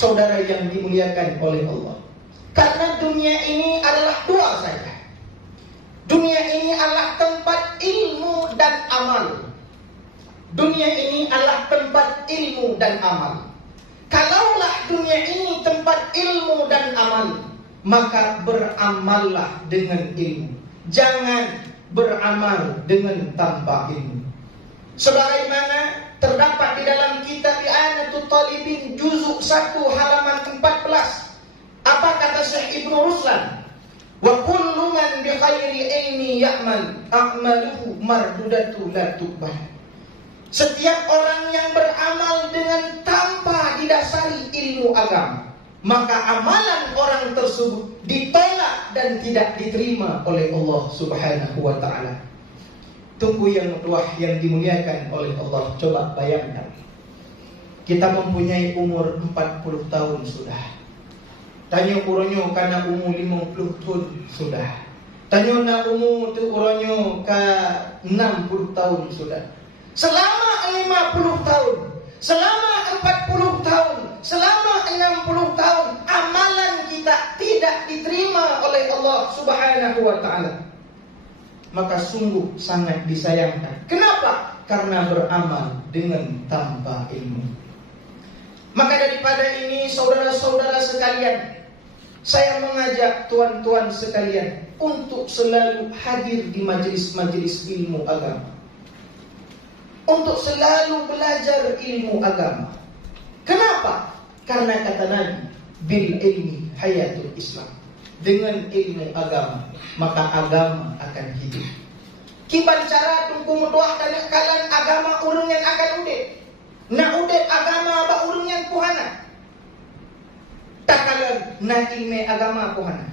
saudara yang dimuliakan oleh Allah. Karena dunia ini adalah dua saja. Dunia ini adalah tempat ilmu dan amal. Dunia ini adalah tempat ilmu dan amal. Kalaulah dunia ini tempat ilmu dan amal, maka beramallah dengan ilmu. Jangan beramal dengan tanpa ilmu. Sebagaimana terdapat di dalam kitab I'anatul Talibin juzuk 1 halaman 14. Apa kata Syekh Ibnu Ruslan? Wa kullu man bi khairi ilmi ya'mal a'maluhu mardudatu la tuqbal. Setiap orang yang beramal dengan tanpa didasari ilmu agama, maka amalan orang tersebut ditolak dan tidak diterima oleh Allah Subhanahu wa taala. Tunggu yang kedua yang dimuliakan oleh Allah, coba bayangkan. Kita mempunyai umur 40 tahun sudah. Tanya uronyo karena umur 50 tahun sudah. Tanya na umur tu uronyo ke 60 tahun sudah. Selama 50 tahun, selama 40 tahun, selama 60 tahun amalan kita tidak diterima oleh Allah Subhanahu wa taala, maka sungguh sangat disayangkan. Kenapa? Karena beramal dengan tanpa ilmu. Maka daripada ini, saudara-saudara sekalian, saya mengajak tuan-tuan sekalian untuk selalu hadir di majelis-majelis ilmu agama, untuk selalu belajar ilmu agama. Kenapa? Karena kata Nabi, bil ilmi hayatul Islam. Dengan ilmu agama, maka agama akan hidup. Kiban cara tungku mutuahkan kalian agama urung yang akan udip. Na udip agama ba urung yang puhana. Takalan na ilmu agama puhana.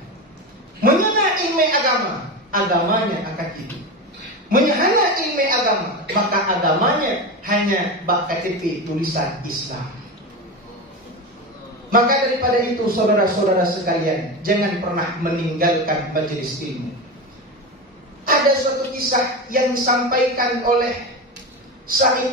Menyana ilmu agama, agamanya akan hidup. Menyana ilmu agama, maka agamanya hanya bak KTP tulisan Islam. Maka daripada itu, saudara-saudara sekalian, jangan pernah meninggalkan majelis ilmu. Ada suatu kisah yang disampaikan oleh Sa'id